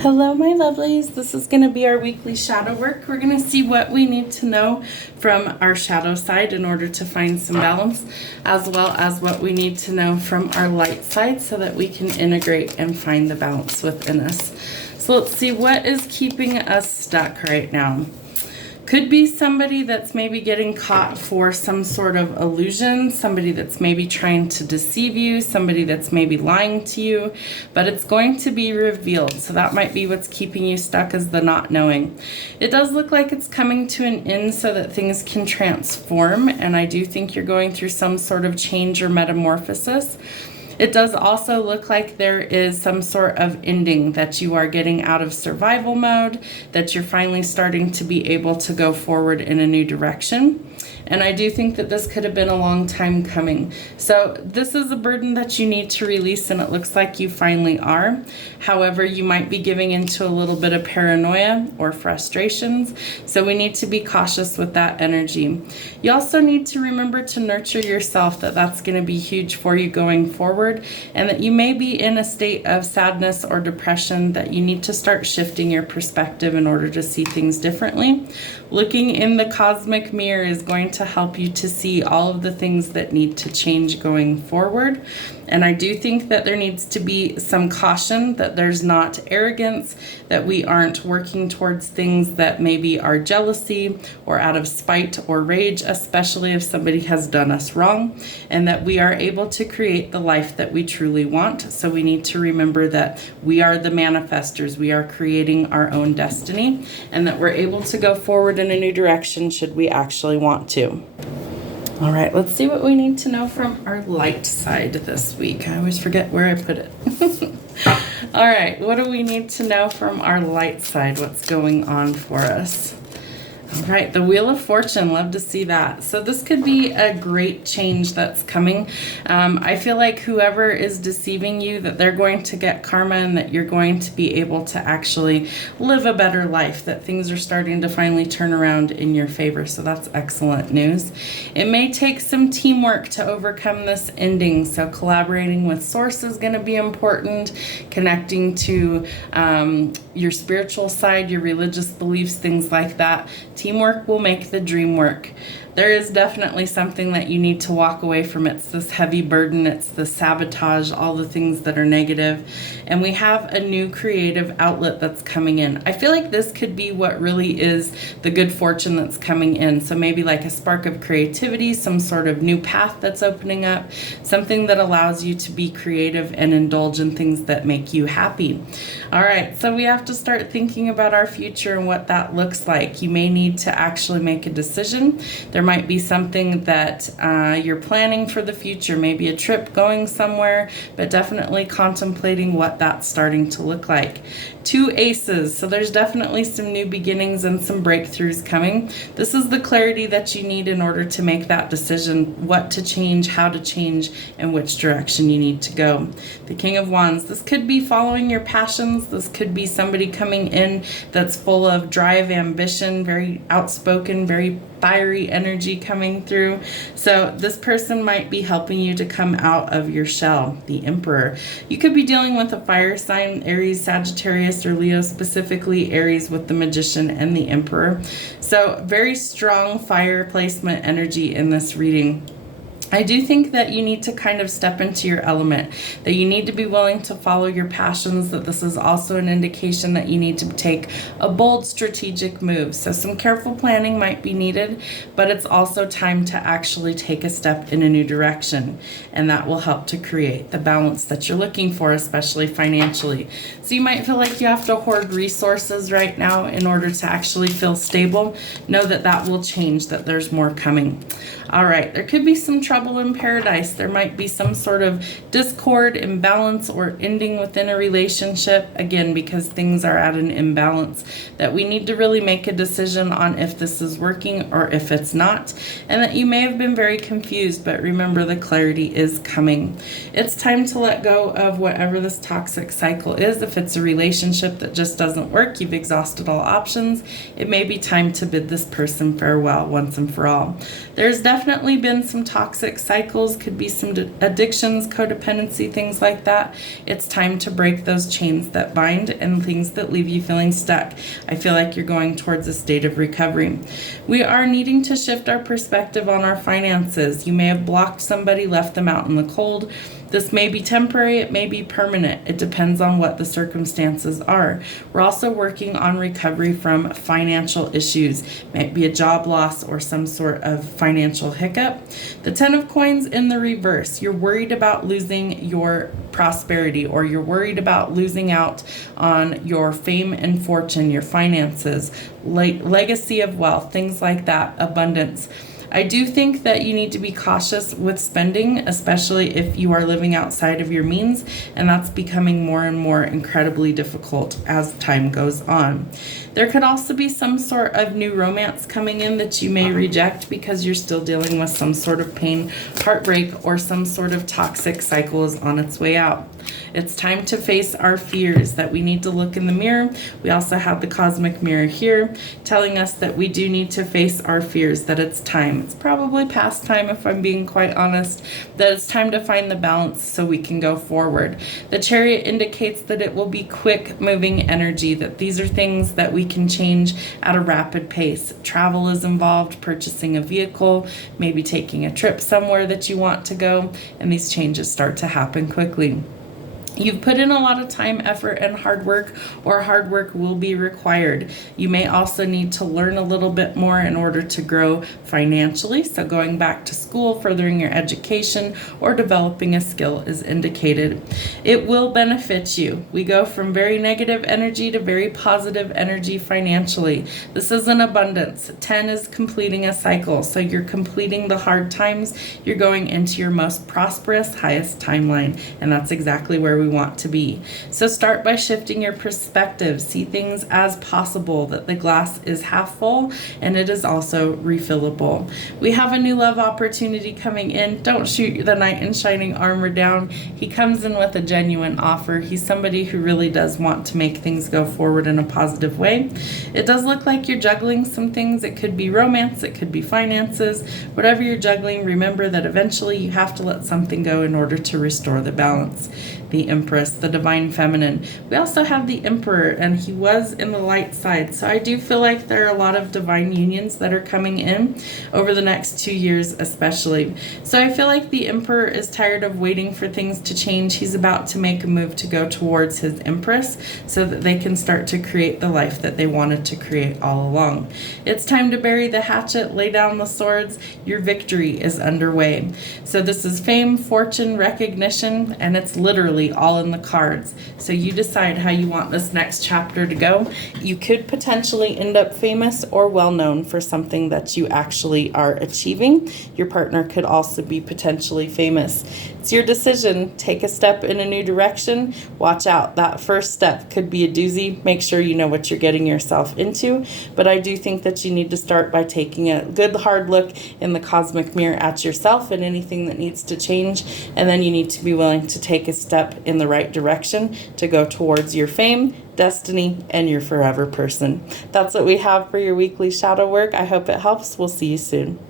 Hello, my lovelies. This is going to be our weekly shadow work. We're going to see what we need to know from our shadow side in order to find some balance, as well as what we need to know from our light side so that we can integrate and find the balance within us. So let's see what is keeping us stuck right now. Could be somebody that's maybe getting caught for some sort of illusion, somebody that's maybe trying to deceive you, somebody that's maybe lying to you, but it's going to be revealed. So that might be what's keeping you stuck, is the not knowing. It does look like it's coming to an end so that things can transform, and I do think you're going through some sort of change or metamorphosis. It does also look like there is some sort of ending, that you are getting out of survival mode, that you're finally starting to be able to go forward in a new direction. And I do think that this could have been a long time coming. So this is a burden that you need to release, and it looks like you finally are. However, you might be giving into a little bit of paranoia or frustrations. So we need to be cautious with that energy. You also need to remember to nurture yourself, that's going to be huge for you going forward, and that you may be in a state of sadness or depression, that you need to start shifting your perspective in order to see things differently. Looking in the cosmic mirror is going to help you to see all of the things that need to change going forward. And I do think that there needs to be some caution, that there's not arrogance, that we aren't working towards things that maybe are jealousy or out of spite or rage, especially if somebody has done us wrong, and that we are able to create the life that we truly want. So we need to remember that we are the manifestors, we are creating our own destiny, and that we're able to go forward in a new direction should we actually want to. All right, let's see what we need to know from our light side this week. I always forget where I put it. All right, what do we need to know from our light side? What's going on for us? All right, the Wheel of Fortune, love to see that. So this could be a great change that's coming. I feel like whoever is deceiving you, that they're going to get karma, and that you're going to be able to actually live a better life, that things are starting to finally turn around in your favor. So that's excellent news. It may take some teamwork to overcome this ending. So collaborating with source is going to be important, connecting to your spiritual side, your religious beliefs, things like that. Teamwork will make the dream work. There is definitely something that you need to walk away from. It's this heavy burden, it's the sabotage, all the things that are negative. And we have a new creative outlet that's coming in. I feel like this could be what really is the good fortune that's coming in. So maybe like a spark of creativity, some sort of new path that's opening up, something that allows you to be creative and indulge in things that make you happy. All right, so we have to start thinking about our future and what that looks like. You may need to actually make a decision. There might be something that you're planning for the future, maybe a trip going somewhere, but definitely contemplating what that's starting to look like. 2 aces, so there's definitely some new beginnings and some breakthroughs coming. This is the clarity that you need in order to make that decision, what to change, how to change, and which direction you need to go. The King of Wands, this could be following your passions. This could be somebody coming in that's full of drive, ambition, very outspoken, very fiery energy coming through. So this person might be helping you to come out of your shell. The Emperor, you could be dealing with a fire sign, Aries, Sagittarius, or Leo, specifically Aries with the Magician and the Emperor. So very strong fire placement energy in this reading. I do think that you need to kind of step into your element, that you need to be willing to follow your passions, that this is also an indication that you need to take a bold strategic move. So some careful planning might be needed, but it's also time to actually take a step in a new direction, and that will help to create the balance that you're looking for, especially financially. So you might feel like you have to hoard resources right now in order to actually feel stable. Know that that will change, that there's more coming. All right, there could be some trouble in paradise. There might be some sort of discord, imbalance, or ending within a relationship, again, because things are at an imbalance, that we need to really make a decision on if this is working or if it's not, and that you may have been very confused, but remember, the clarity is coming. It's time to let go of whatever this toxic cycle is. If it's a relationship that just doesn't work, you've exhausted all options, it may be time to bid this person farewell once and for all. There's definitely definitely been some toxic cycles, could be some addictions, codependency, things like that. It's time to break those chains that bind and things that leave you feeling stuck. I feel like you're going towards a state of recovery. We are needing to shift our perspective on our finances. You may have blocked somebody, left them out in the cold. This may be temporary, it may be permanent. It depends on what the circumstances are. We're also working on recovery from financial issues. It might be a job loss or some sort of financial hiccup. The 10 of Coins in the reverse. You're worried about losing your prosperity, or you're worried about losing out on your fame and fortune, your finances, legacy of wealth, things like that, abundance. I do think that you need to be cautious with spending, especially if you are living outside of your means, and that's becoming more and more incredibly difficult as time goes on. There could also be some sort of new romance coming in that you may reject because you're still dealing with some sort of pain, heartbreak, or some sort of toxic cycle is on its way out. It's time to face our fears, that we need to look in the mirror. We also have the cosmic mirror here telling us that we do need to face our fears, that it's time. It's probably past time, if I'm being quite honest, that it's time to find the balance so we can go forward. The Chariot indicates that it will be quick moving energy, that these are things that we can change at a rapid pace. Travel is involved, purchasing a vehicle, maybe taking a trip somewhere that you want to go, and these changes start to happen quickly. You've put in a lot of time, effort, and hard work, or hard work will be required. You may also need to learn a little bit more in order to grow financially. So going back to school, furthering your education, or developing a skill is indicated. It will benefit you. We go from very negative energy to very positive energy financially. This is an abundance. 10 is completing a cycle. So you're completing the hard times. You're going into your most prosperous, highest timeline. And that's exactly where we want to be. So start by shifting your perspective. See things as possible, that the glass is half full and it is also refillable. We have a new love opportunity coming in. Don't shoot the knight in shining armor down. He comes in with a genuine offer. He's somebody who really does want to make things go forward in a positive way. It does look like you're juggling some things. It could be romance, it could be finances. Whatever you're juggling, remember that eventually you have to let something go in order to restore the balance. The Empress, the Divine Feminine. We also have the Emperor, and he was in the light side. So I do feel like there are a lot of divine unions that are coming in over the next 2 years especially. So I feel like the Emperor is tired of waiting for things to change. He's about to make a move to go towards his Empress so that they can start to create the life that they wanted to create all along. It's time to bury the hatchet, lay down the swords. Your victory is underway. So this is fame, fortune, recognition, and it's literally all in the cards. So you decide how you want this next chapter to go. You could potentially end up famous or well known for something that you actually are achieving. Your partner could also be potentially famous. It's your decision. Take a step in a new direction. Watch out. That first step could be a doozy. Make sure you know what you're getting yourself into. But I do think that you need to start by taking a good hard look in the cosmic mirror at yourself and anything that needs to change. And then you need to be willing to take a step in the right direction to go towards your fame, destiny, and your forever person. That's what we have for your weekly shadow work. I hope it helps. We'll see you soon.